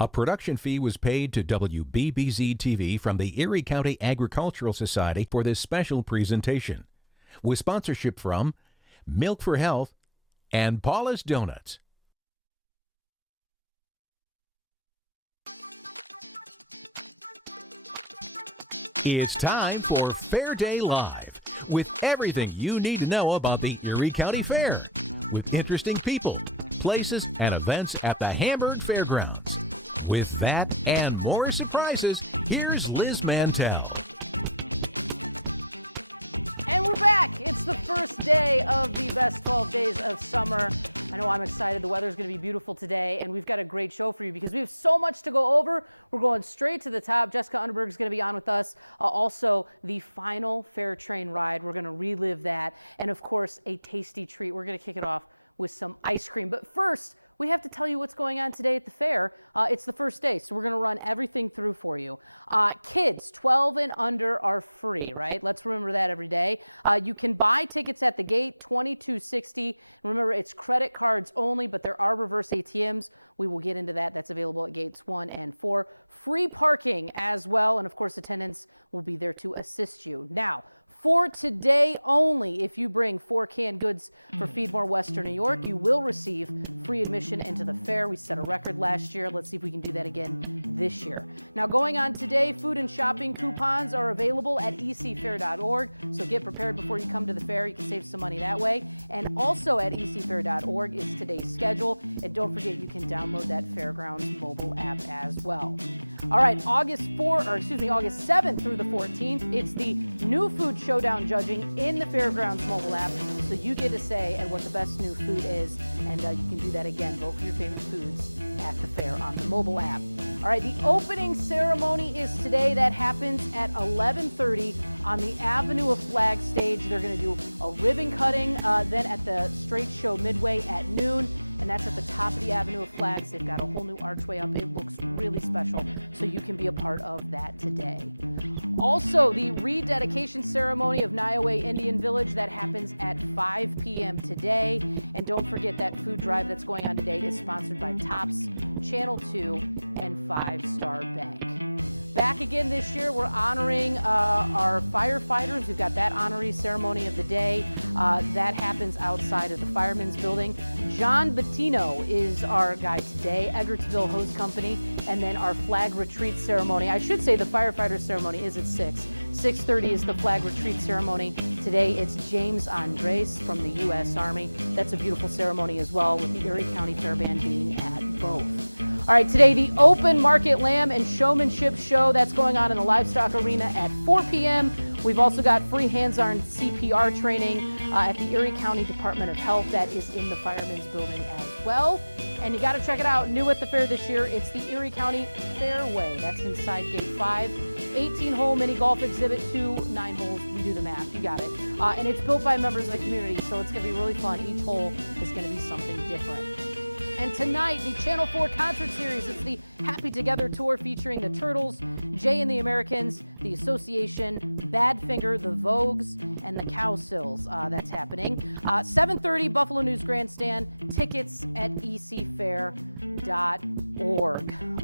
A production fee was paid to WBBZ-TV from the Erie County Agricultural Society for this special presentation, with sponsorship from Milk for Health and Paula's Donuts. It's time for Fair Day Live, with everything you need to know about the Erie County Fair, with interesting people, places, and events at the Hamburg Fairgrounds. With that and more surprises, here's Liz Mantel. And we're back. It's the first day of the best 12 days of summer. I know I'm excited. The weather's going to be beautiful today, and we've got a great show for you because we have so much to go over. We're going straight to the top. Jessica Underberg is going to be on with us. Also, the final fair train ride. We're going to relive that. And, of course, a tasty treat. We're going to kick it off with some ice cream. But first, we have to tell you what's going on today at the fair. It's the first day, so we're going to run everything through for you. Kids 12 and under are free, right? Let's remember that every day. You can buy tickets at the gate, $22.60. Remember, it's credit cards only, but there are reverse ATMs. We will get into that. That's available at gates 1 and 4. Free parking as well, and of course, attendants will be there to assist you. Now, for today only, if you bring 4 canned goods for Feed More Western New York, you will receive free admission into the fair. We set a record last year. Let's see if we can do that again this year. Now, going on today, food and shopping coupons are available at ecfair.org. So get prepared before you come to the fair. You can save some money that way. And also at ecfair.org is today's schedule. And don't forget, you can download that Fairgrounds mobile app as well. All right, August 7th through the 14th, it's the new food showdown judging in the Fairgrounds mobile app. So you get to say what the best new food is, and you can do that again. Vote for your favorite foods at the fair on the mobile app. All right, the opening ceremony is today. That happens at 11:30 on the Avenue of Flag stage. They're going to do a ribbon cutting, then at the Straight Show Midway at noon. And that's at the top of the Avenue of Flags. They've got a whole new archway up. It looks really special, so you can be a part of that today. Also, the rededication ceremony of Niaway Indian Village, that happens at 5 p.m. today. And don't forget that food drive that's going on today is sponsored by Tops, Channel 2, and 5 Star Bank. Back again this year, we're honoring our firefighters. We've got that honoree ceremony of the day. That happens outside of the Firemen's Building. John Bettino is our guy today, Edwardsville Hose Company, and then our flag retreat ceremony. I should say the firefighter ceremony is at 6. 6:30 is the flag retreat ceremony. Today it's James Andres from the U.S. Army. That's a beautiful ceremony as well, with the Erie County Fair Band being at both. All right, today the Open Market Lamb and Showmanship Show, that's going on in the Livestock Arena at 4 p.m. We've also got free hands-on CPR training at the Erie County Department of Health. That is in the Firemen's Building as well. And you got to check it out. New at the fair this year, it's the Erie County Fairway. That's inside Gate 5. 18-hole mini golf exhibit, 9 holes. You do the math. You got it. And it's built by members of the community, so it's going to be really fun. Each hole is going to be something different. And tonight, the Channel 4 concert series, it's the Happy Together Tour featuring the Turtles, Jay and the Americans, the Association, Badfinger, the Vogues, and the Cowsills. That's happening. 7:30, Buffalo News Grandstand. Tickets at ecfair.org.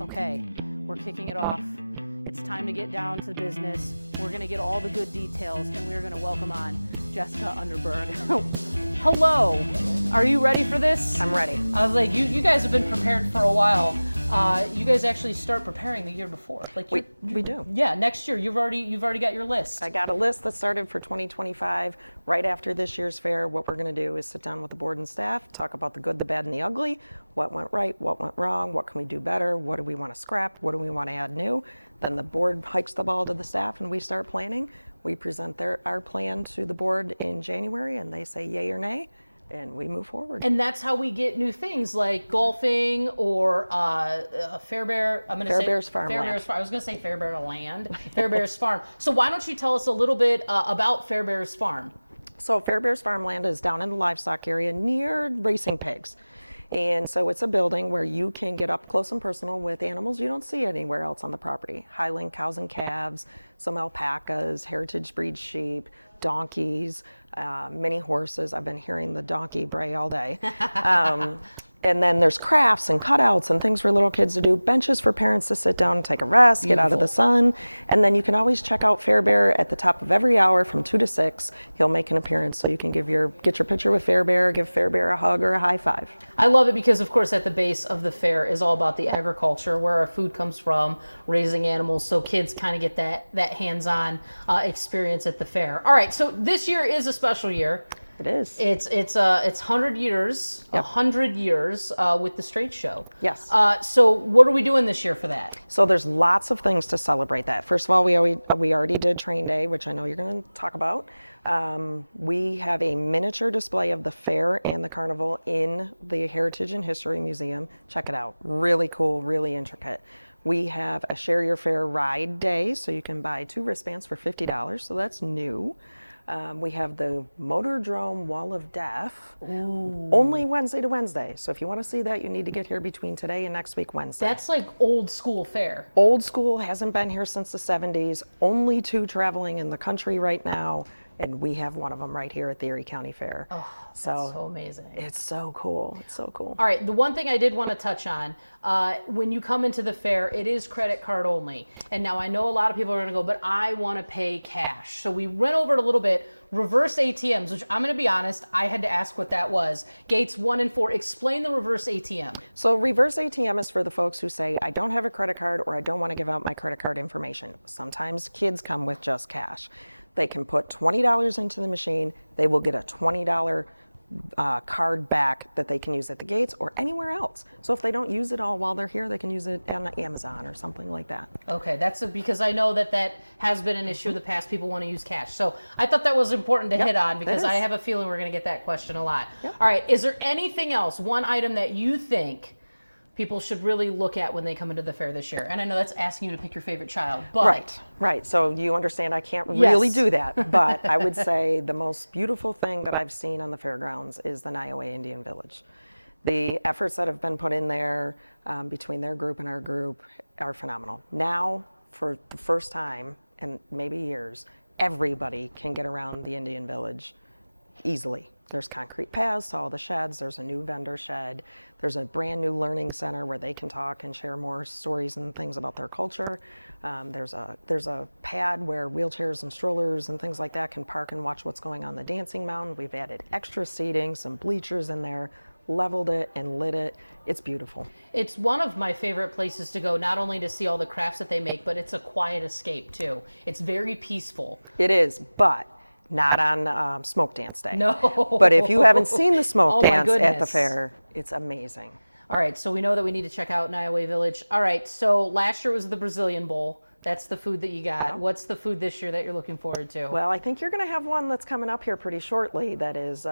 Okay, we're kicking it off. It's time to get down to business. We're going to get all the good details, and we're going to welcome on Jessica Underberg. Hello. Are you ready for this? I'm ready. I was like, you guys have been prepared for a while. You guys actually start preparing the year before. Like we do. Yeah, next year you've already got your list. I got a list that started for 2025. Right after this year's fair, what we're going to do is sit down with the board and staff, talk about the good, the bad, and the ugly. What went right? What went wrong? What can we do better? What do we want to scrap? What do we want to add new? Then the board hikes the ball to the staff, and we start planning. We present our plan to the board in January, and they say yay or nay, and we move forward. And that's how we get new things like golfing or Fairbear. I'm going to say Fairbear's Farmland. I was going to say Fairbear Land, Fairbear's Farm. So why don't you tell us a little bit about Fairbear's Farm? So Fairbear's Farmland is down in the livestock area near racing pigs. And so it's a building where you can get up close and personal with animals you don't see anywhere else on the property. Highland cows and calves, some alpacas, heritage breed sheep, donkeys, many horses. I've been hearing the donkey bray all day. And then there's crafts and cutouts and things for little kids to do, benches for parents to sit down and take a rest, get out of the sun. And then you can always check out Fair Bear at the top of every hour from 2 to 6. He'll make an appearance, so you can get your picture with Fair Bear, give Fair Bear a hug or a high five. I love it because, of course, at the base of the fair is all about the agriculture, where our food comes from, raising animals, so kids kind of get that hands-on experience at the fair. All right, so this year is a special year. It is. It's 100 years, Yep. 100 years with the Straight Show. Yes. So what are we doing this year for that? So there's lots of things to celebrate that. First of all, we already did Train Day, which I know you're going to talk about. We have a miniature display of the fair and the carnival in the Heritage and History Museum. Check it out. Really cool, really intricate. We have a Share Your Fair Ride Day, so you can buy 2 wristbands for $50, so that's new. We have the Motordrome Wall of Death, only Wednesday to Wednesday. So if you want to see that, you need to get here between today and next week, Wednesday. That's like old school fair. Old school, hasn't been here since the 70s, only 2 traveling in the country right now, and we have one of them right here at the Erie County Fair. Oh, that's so amazing. It's so cool. It's so cool. All right, the one thing I did want to touch on, when you come into the fair, it is credit card only. And now I know a lot of people are going to go, but I want to pay cash. So we went over it a little bit. Reverse ATMs, which I'm going to be honest, I had to ask what that was. Gates 1 and 4, explain the reverse ATM. So reverse ATM is for the folks who say, I don't have a credit card or I don't want to give out my credit card information. Sometimes kids come with just cash. They can put $20 into the machine. They will get a $20 card back that they can use at the gates or anywhere else. So if they don't use it all while they're here, they can use it on Amazon or something like that. Okay, that's because I know that has been an issue in the past. People want to use cash. So I thought that was important to hit on because I have a feeling we're going to get that question a lot. Yep. All right, is there anything else, one item that you think people should really look at when they come into the fair this year? And I know that's asking you to pick your favorite child, but... Right. So you understand I can't really do that, but I would say the most beautiful thing that I've seen on the fairgrounds is the Niaway Indian Village. The efforts that have been put in there between their group and our group are phenomenal. Now, for the first time in maybe years, everybody can get around the Indian Village easily. There's concrete paths to all the sheds. There's a new vendor shed. There's a brand new learning center where they can talk and share more stories and things about their culture. There's a pad where wheelchairs and strollers and things like that can park and watch what's going on the Dancing Mountain. We've added extra seating, some bleachers in there, leveled it and lit it. It's beautiful. It's one of my favorite places to go, not only to see all the crafts that they make, but it's a quiet escape too. It's very peaceful. It is, but not on Smoke Dance Day. No. But if you haven't seen the Smoke Dance at the fair, it's amazing. All right, so we know that we need to check out Niaway Village. All right, so last year was the Brazilian Bowl. That's the food that you got. Yeah. What's the food this year that you're looking forward to? Well, I think you're going to have one that's coming up here pretty shortly that is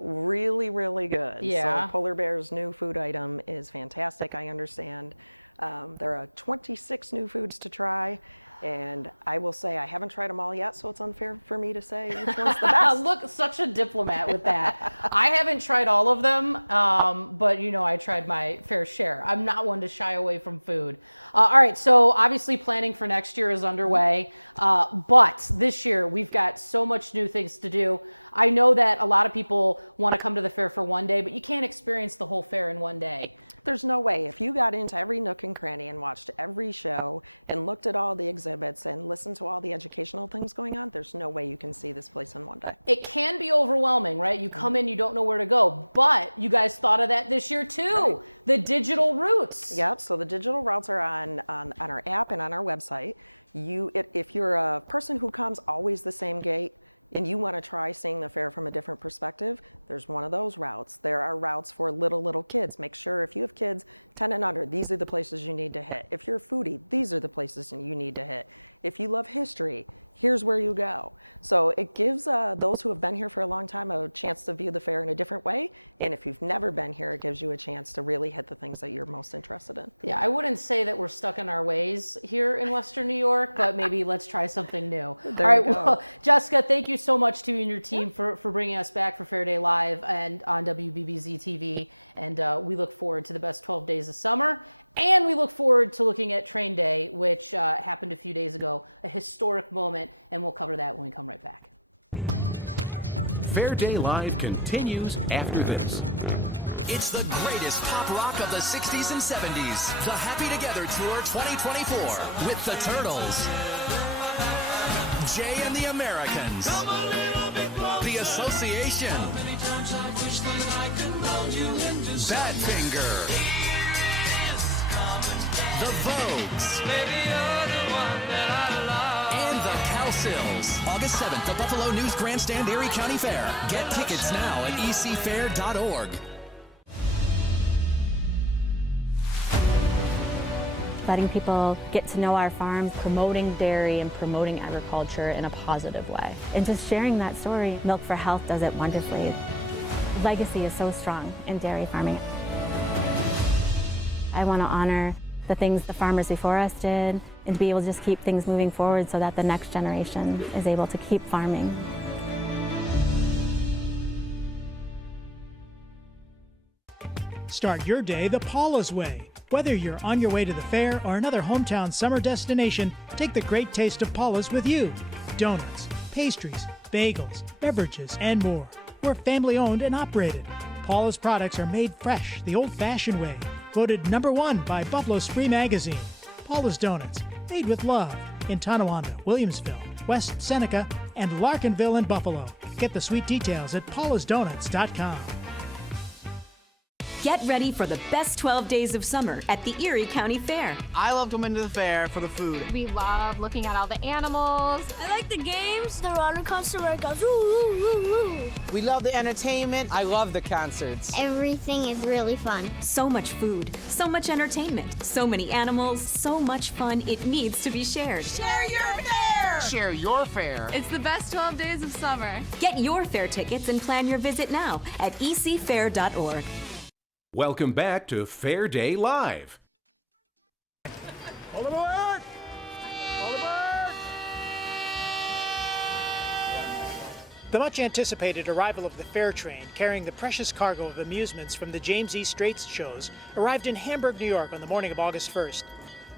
really, really good. Yeah. So Polar Bear's new food item is fantastic, I understand. There are 26 new foods to try. And I will say I haven't tried them all yet, so it's unfair for me to say which one's the best. Look, such a diplomat with that. I haven't tried all of them, but I tried my fair share. I'm not one to shy away from food. All right, so obviously planning for next year is underway, but this year we've got so much new things to do. I know that a lot of people want to come to the fair for one day, but you can't experience the whole fair in one day. There's no way. If you got into every nook and cranny and watched every show and looked at all the exhibits and listened to all the educational things going on, there's no way you can see this place in one day. It can be overwhelming, right? You come in, you don't know where to go, but you guys thought of that this year too. Right. The digital routes. Yep, so the digital routes are on our app and on our website. If you're a person who comes always the same gate, and you want to try seeing the fair from a different perspective, there's one of those routes. There are routes for little kids. Make sure if you have kids 10 and under, these are the places you need to hit. If you're a foodie, these are the places you need to hit. If you love history, here's where you go. So it gives those who have been here for a long time a chance to view the fair in a different way. And if you've never been here, it gives you a chance to really hit the things that you're most interested in. Yeah, I wouldn't say that we're stuck in our ways here in Western New York, but maybe let's try something new. All right, well, Jessica, thank you so much to you and your team for bringing us back for Fair Day Live and on WBBZ-TV. And we look forward to the best 12 days of summer. And we look forward to looking at Train Day, which happened a few days ago, a historic moment, and we'll cover that when we come right back. Fair Day Live continues after this. It's the greatest pop rock of the 60s and 70s. The Happy Together Tour 2024 with the Turtles, Jay and the Americans, The Association, Badfinger, The Vogues, and the Cowsills. August 7th, the Buffalo News Grandstand, Erie County Fair. Get tickets now at ecfair.org. Letting people get to know our farms, promoting dairy and promoting agriculture in a positive way. And just sharing that story, Milk for Health does it wonderfully. Legacy is so strong in dairy farming. I want to honor the things the farmers before us did and to be able to just keep things moving forward so that the next generation is able to keep farming. Start your day the Paula's way. Whether you're on your way to the fair or another hometown summer destination, take the great taste of Paula's with you. Donuts, pastries, bagels, beverages, and more. We're family owned and operated. Paula's products are made fresh, the old-fashioned way. Voted #1 by Buffalo Spree Magazine. Paula's Donuts, made with love. In Tonawanda, Williamsville, West Seneca, and Larkinville in Buffalo. Get the sweet details at paulasdonuts.com. Get ready for the best 12 days of summer at the Erie County Fair. I love coming to the fair for the food. We love looking at all the animals. I like the games. The roller coaster where it goes, ooh, ooh, ooh, ooh. We love the entertainment. I love the concerts. Everything is really fun. So much food, so much entertainment, so many animals, so much fun, it needs to be shared. Share your fair! Share your fair. It's the best 12 days of summer. Get your fair tickets and plan your visit now at ecfair.org. Welcome back to Fair Day Live. Hold aboard! Hold aboard! The much-anticipated arrival of the fair train carrying the precious cargo of amusements from the James E. Straits shows arrived in Hamburg, New York on the morning of August 1st.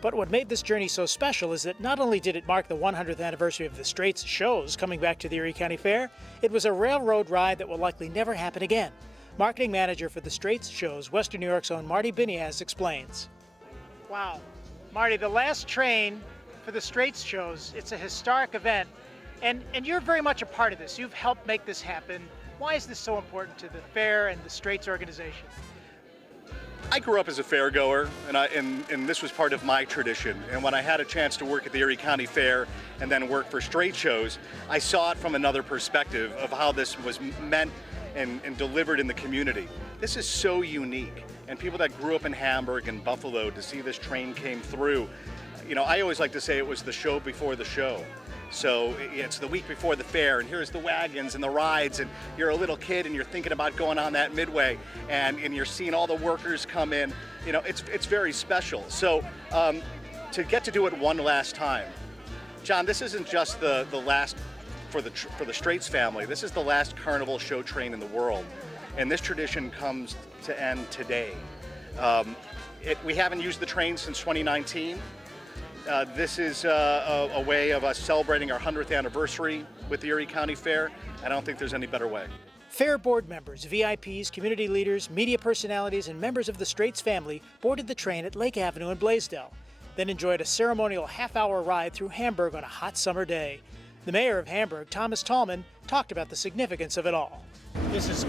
But what made this journey so special is that not only did it mark the 100th anniversary of the Straits shows coming back to the Erie County Fair, it was a railroad ride that will likely never happen again. Marketing manager for the Straits shows, Western New York's own Marty Biniaz explains. Wow. Marty, the last train for the Straits shows, it's a historic event, and you're very much a part of this. You've helped make this happen. Why is this so important to the fair and the Straits organization? I grew up as a fairgoer, and this was part of my tradition. And when I had a chance to work at the Erie County Fair and then work for Straight shows, I saw it from another perspective of how this was meant and delivered in the community. This is so unique, and people that grew up in Hamburg and Buffalo to see this train came through, you know, I always like to say it was the show before the show. So it's the week before the fair, and here's the wagons and the rides, and you're a little kid and you're thinking about going on that midway, and you're seeing all the workers come in. You know, it's very special. So to get to do it one last time, John, this isn't just the last for the Straits family. This is the last carnival show train in the world, and this tradition comes to end today. We haven't used the train since 2019. This is a way of us celebrating our 100th anniversary with the Erie County Fair. I don't think there's any better way. Fair board members, VIPs, community leaders, media personalities, and members of the Straits family boarded the train at Lake Avenue in Blaisdell, then enjoyed a ceremonial half-hour ride through Hamburg on a hot summer day. The mayor of Hamburg, Thomas Tallman, talked about the significance of it all. This is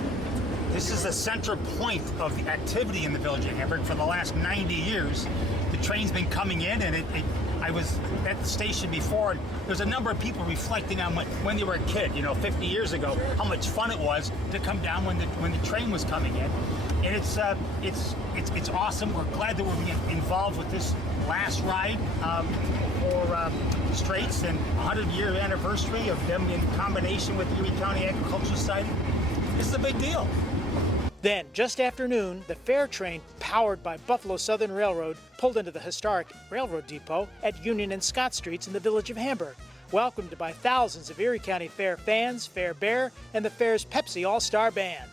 the central point of the activity in the village of Hamburg for the last 90 years. The train's been coming in, and I was at the station before. There's a number of people reflecting on when they were a kid, 50 years ago, how much fun it was to come down when the train was coming in. And it's awesome. We're glad that we're being involved with this last ride for Straits and 100-year anniversary of them in combination with the Erie County Agricultural Society. This is a big deal. Then, just after noon, the fair train, powered by Buffalo Southern Railroad, pulled into the historic railroad depot at Union and Scott Streets in the village of Hamburg, welcomed by thousands of Erie County Fair fans, Fair Bear, and the fair's Pepsi All-Star Band.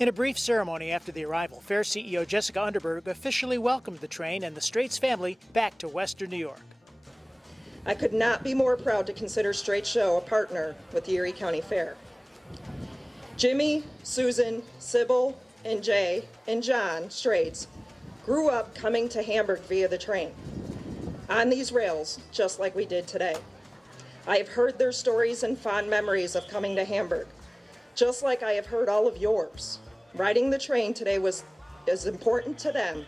In a brief ceremony after the arrival, Fair CEO Jessica Underberg officially welcomed the train and the Straits family back to Western New York. I could not be more proud to consider Straits Show a partner with the Erie County Fair. Jimmy, Susan, Sybil, and Jay, and John Straits grew up coming to Hamburg via the train, on these rails, just like we did today. I have heard their stories and fond memories of coming to Hamburg, just like I have heard all of yours. Riding the train today was as important to them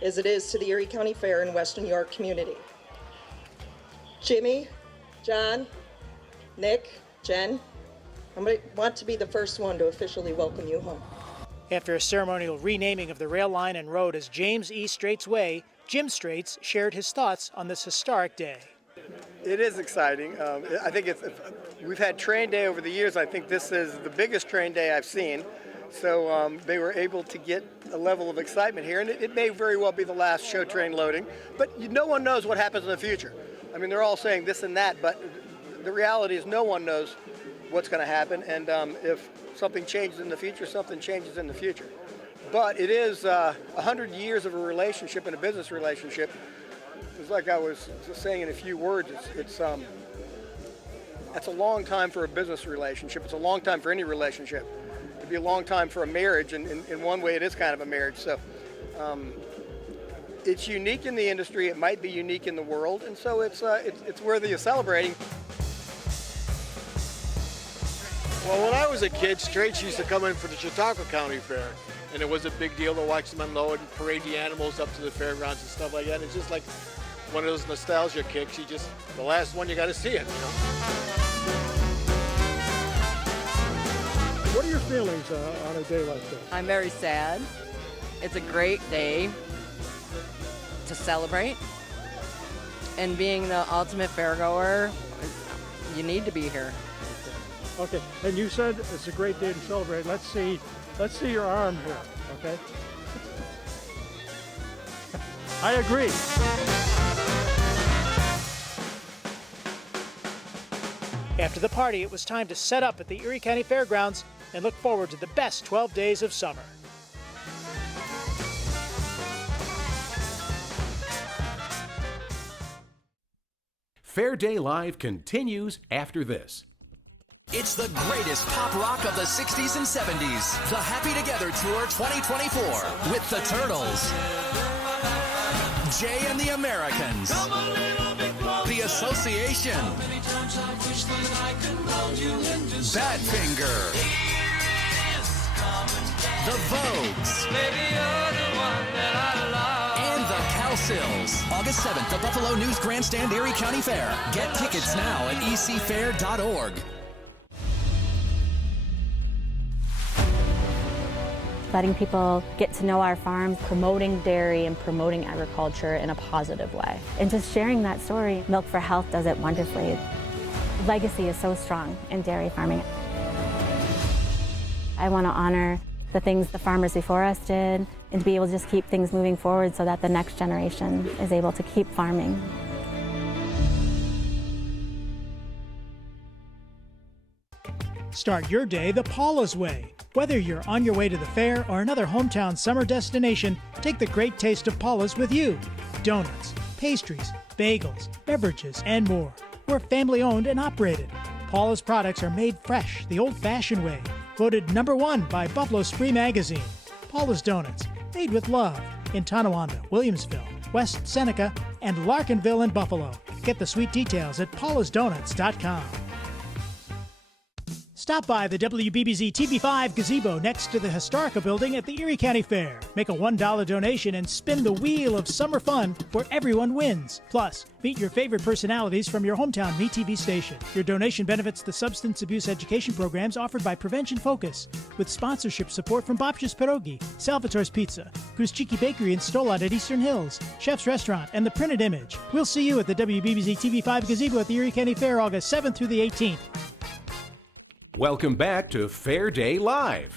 as it is to the Erie County Fair and Western New York community. Jimmy, John, Nick, Jen, I want to be the first one to officially welcome you home. After a ceremonial renaming of the rail line and road as James E. Straits Way, Jim Straits shared his thoughts on this historic day. It is exciting. I think we've had train day over the years. I think this is the biggest train day I've seen. So they were able to get a level of excitement here, and it may very well be the last show train loading, but no one knows what happens in the future. I mean, they're all saying this and that, but the reality is no one knows what's going to happen, and if something changes in the future, something changes in the future. But it is 100 years of a relationship and a business relationship. It's like I was just saying in a few words, that's a long time for a business relationship. It's a long time for any relationship. It'd be a long time for a marriage, and in one way it is kind of a marriage. So it's unique in the industry. It might be unique in the world, and so it's worthy of celebrating. Well, when I was a kid, Straits used to come in for the Chautauqua County Fair, and it was a big deal to watch them unload and parade the animals up to the fairgrounds and stuff like that. It's just like one of those nostalgia kicks. The last one, you got to see it, you know. What are your feelings on a day like this? I'm very sad. It's a great day to celebrate. And being the ultimate fairgoer, you need to be here. Okay, and you said it's a great day to celebrate. Let's see your arm here, okay? I agree. After the party, it was time to set up at the Erie County Fairgrounds and look forward to the best 12 days of summer. Fair Day Live continues after this. It's the greatest pop rock of the 60s and 70s. The Happy Together Tour 2024 with the Turtles, Jay and the Americans, The Association, Badfinger, The Vogues, and the Cowsills. August 7th, the Buffalo News Grandstand, Erie County Fair. Get tickets now at ecfair.org. Letting people get to know our farms, promoting dairy and promoting agriculture in a positive way. And just sharing that story, Milk for Health does it wonderfully. Legacy is so strong in dairy farming. I want to honor the things the farmers before us did and to be able to just keep things moving forward so that the next generation is able to keep farming. Start your day the Paula's way. Whether you're on your way to the fair or another hometown summer destination, take the great taste of Paula's with you. Donuts, pastries, bagels, beverages, and more. We're family owned and operated. Paula's products are made fresh, the old-fashioned way. Voted #1 by Buffalo Spree Magazine. Paula's Donuts, made with love in Tonawanda, Williamsville, West Seneca, and Larkinville in Buffalo. Get the sweet details at paulasdonuts.com. Stop by the WBBZ-TV 5 gazebo next to the Historica building at the Erie County Fair. Make a $1 donation and spin the wheel of summer fun where everyone wins. Plus, meet your favorite personalities from your hometown MeTV station. Your donation benefits the substance abuse education programs offered by Prevention Focus, with sponsorship support from Bob's Pierogi, Salvatore's Pizza, Gruscicki Bakery in Stolad at Eastern Hills, Chef's Restaurant, and The Printed Image. We'll see you at the WBBZ-TV 5 gazebo at the Erie County Fair August 7th through the 18th. Welcome back to Fair Day Live.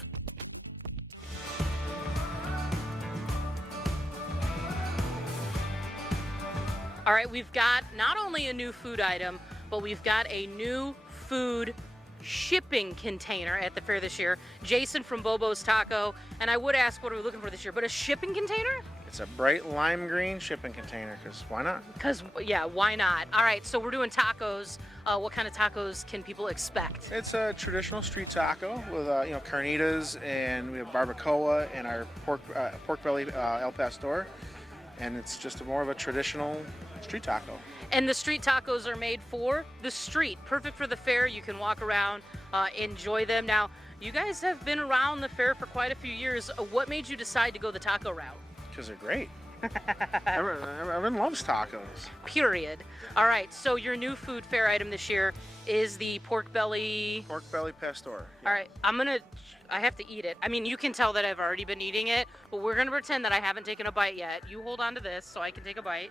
All right, we've got not only a new food item, but we've got a new food shipping container at the fair this year. Jason from Bobo's Taco, and I would ask what are we looking for this year, but a shipping container? It's a bright lime green shipping container, because why not? Because, yeah, why not? All right, so we're doing tacos. What kind of tacos can people expect? It's a traditional street taco with, carnitas, and we have barbacoa and our pork belly El Pastor, and it's just more of a traditional street taco. And the street tacos are made for the street, perfect for the fair. You can walk around, enjoy them. Now, you guys have been around the fair for quite a few years. What made you decide to go the taco route? Because they're great. Everyone loves tacos. Period. All right, so your new food fair item this year is the pork belly... Pork belly pastor. All right, I have to eat it. I mean, you can tell that I've already been eating it, but we're gonna pretend that I haven't taken a bite yet. You hold on to this so I can take a bite.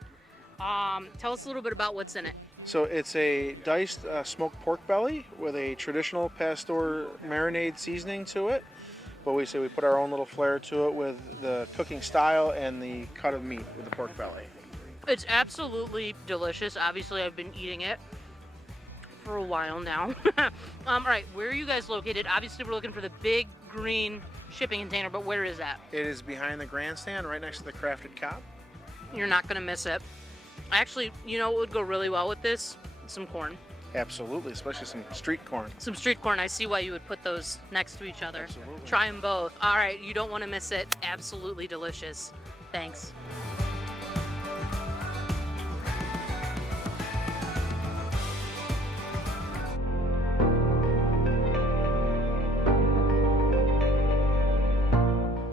Tell us a little bit about what's in it. So it's a diced smoked pork belly with a traditional pastor marinade seasoning to it. But we put our own little flair to it with the cooking style and the cut of meat with the pork belly. It's absolutely delicious. Obviously, I've been eating it for a while now. All right, where are you guys located? Obviously, we're looking for the big green shipping container, but where is that? It is behind the grandstand, right next to the crafted cop. You're not gonna miss it. Actually, you know what would go really well with this? Some corn. Absolutely, especially some street corn. Some street corn. I see why you would put those next to each other. Absolutely. Try them both. All right, you don't want to miss it. Absolutely delicious. Thanks.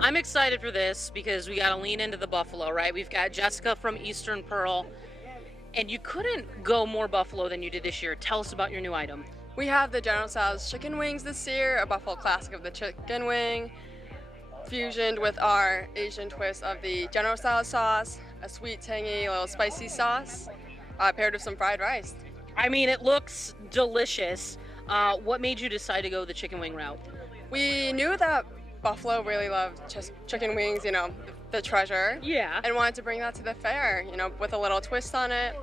I'm excited for this because we got to lean into the buffalo, right? We've got Jessica from Eastern Pearl. And you couldn't go more buffalo than you did this year. Tell us about your new item. We have the General Tso's chicken wings this year, a buffalo classic of the chicken wing, fusioned with our Asian twist of the General Tso sauce, a sweet, tangy, little spicy sauce, paired with some fried rice. I mean, it looks delicious. What made you decide to go the chicken wing route? We knew that Buffalo really loved chicken wings, the treasure. Yeah. And wanted to bring that to the fair, with a little twist on it.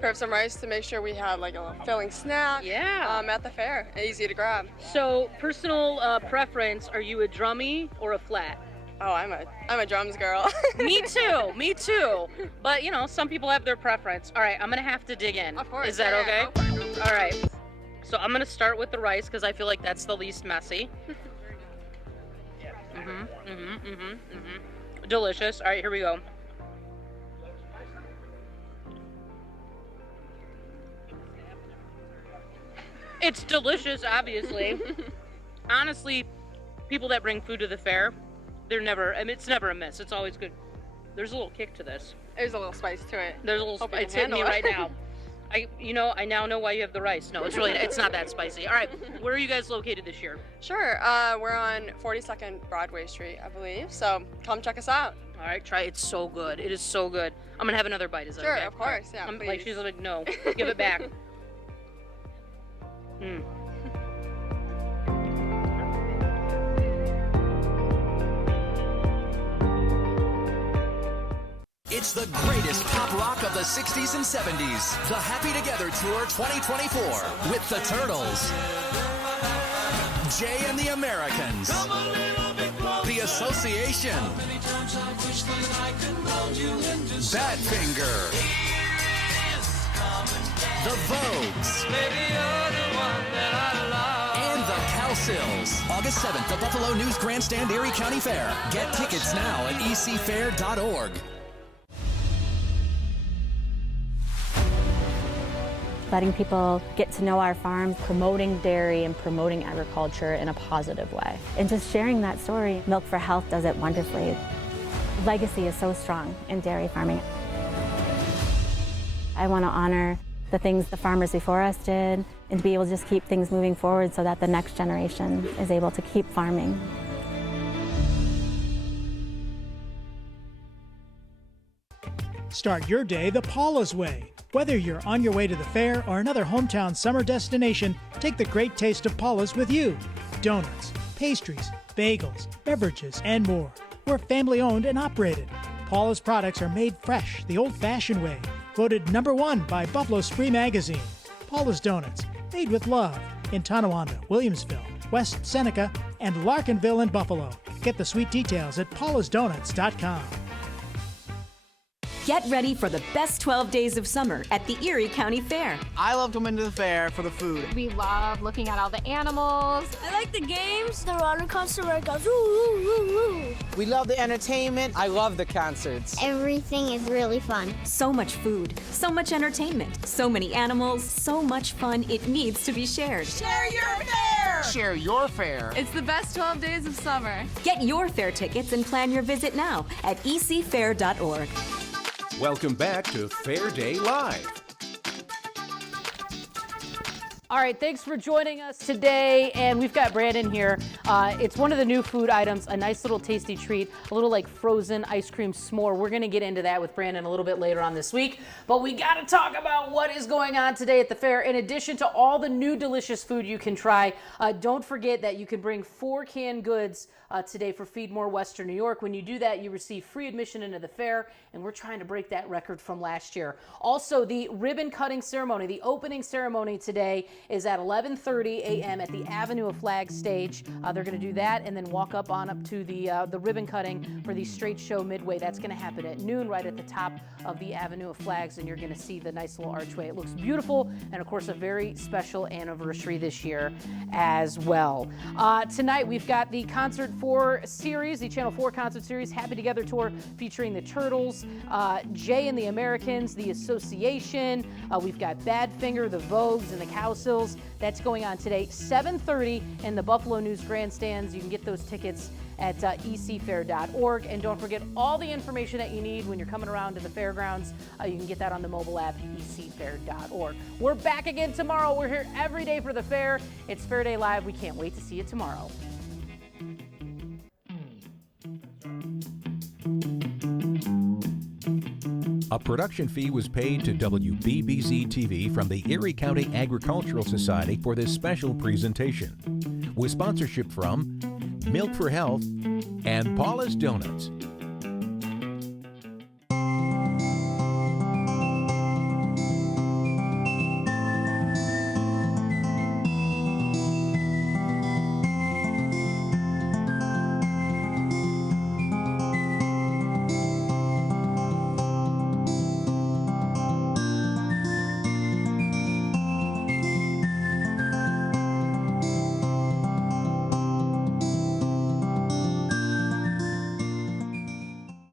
Put some rice to make sure we had like a filling snack. Yeah. At the fair, easy to grab. So, personal preference, are you a drummy or a flat? Oh, I'm a drums girl. Me too. But some people have their preference. All right, I'm gonna have to dig in. Of course. Is that okay? Oh, all right. So I'm gonna start with the rice because I feel like that's the least messy. Delicious. All right, here we go. It's delicious, obviously. Honestly, people that bring food to the fair, it's never a miss. It's always good. There's a little kick to this. There's a little spice to it. There's a little spice. It's hitting me right now. I now know why you have the rice. No, it's not that spicy. All right, where are you guys located this year? Sure, we're on 42nd Broadway Street, I believe. So come check us out. All right, try it. It's so good. It is so good. I'm gonna have another bite. Is that sure, okay? Of course. Yeah. I'm like she's like no. Give it back. It's the greatest pop rock of the 60s and 70s. The Happy Together Tour 2024 with the Turtles, Jay and the Americans, The Association, Badfinger, The Vogues, and the Cowsills. August 7th, the Buffalo News Grandstand, Erie County Fair. Get tickets now at ecfair.org. Letting people get to know our farms, promoting dairy and promoting agriculture in a positive way. And just sharing that story, Milk for Health does it wonderfully. Legacy is so strong in dairy farming. I want to honor the things the farmers before us did and to be able to just keep things moving forward so that the next generation is able to keep farming. Start your day the Paula's way. Whether you're on your way to the fair or another hometown summer destination, take the great taste of Paula's with you. Donuts, pastries, bagels, beverages, and more. We're family owned and operated. Paula's products are made fresh, the old-fashioned way. Voted #1 by Buffalo Spree magazine. Paula's Donuts, made with love. in Tonawanda, Williamsville, West Seneca, and Larkinville and Buffalo. Get the sweet details at paulasdonuts.com. Get ready for the best 12 days of summer at the Erie County Fair. I love coming to the fair for the food. We love looking at all the animals. I like the games. The roller coaster where it goes woo, woo, woo, woo. We love the entertainment. I love the concerts. Everything is really fun. So much food, so much entertainment, so many animals, so much fun, it needs to be shared. Share your fair! Share your fair. It's the best 12 days of summer. Get your fair tickets and plan your visit now at ecfair.org. Welcome back to Fair Day Live. All right, thanks for joining us today. And we've got Brandon here. It's one of the new food items, a nice little tasty treat, a little like frozen ice cream s'more. We're going to get into that with Brandon a little bit later on this week. But we got to talk about what is going on today at the fair. In addition to all the new delicious food you can try, don't forget that you can bring 4 canned goods today for Feed More Western New York. When you do that, you receive free admission into the fair, and we're trying to break that record from last year. Also, the ribbon cutting ceremony, the opening ceremony today is at 11:30 a.m. at the Avenue of Flags stage. They're going to do that and then walk up to the ribbon cutting for the Straight Show Midway. That's going to happen at noon right at the top of the Avenue of Flags, and you're going to see the nice little archway. It looks beautiful, and of course a very special anniversary this year as well. Tonight we've got the Concert 4 series, the Channel 4 concert series, Happy Together Tour, featuring the Turtles, Jay and the Americans, the Association. We've got Badfinger, the Vogues, and the Cowsills. That's going on today, 7:30 in the Buffalo News Grandstands. You can get those tickets at ecfair.org. And don't forget all the information that you need when you're coming around to the fairgrounds. You can get that on the mobile app, ecfair.org. We're back again tomorrow. We're here every day for the fair. It's Fair Day Live. We can't wait to see you tomorrow. A production fee was paid to WBBZ-TV from the Erie County Agricultural Society for this special presentation, with sponsorship from Milk for Health and Paula's Donuts.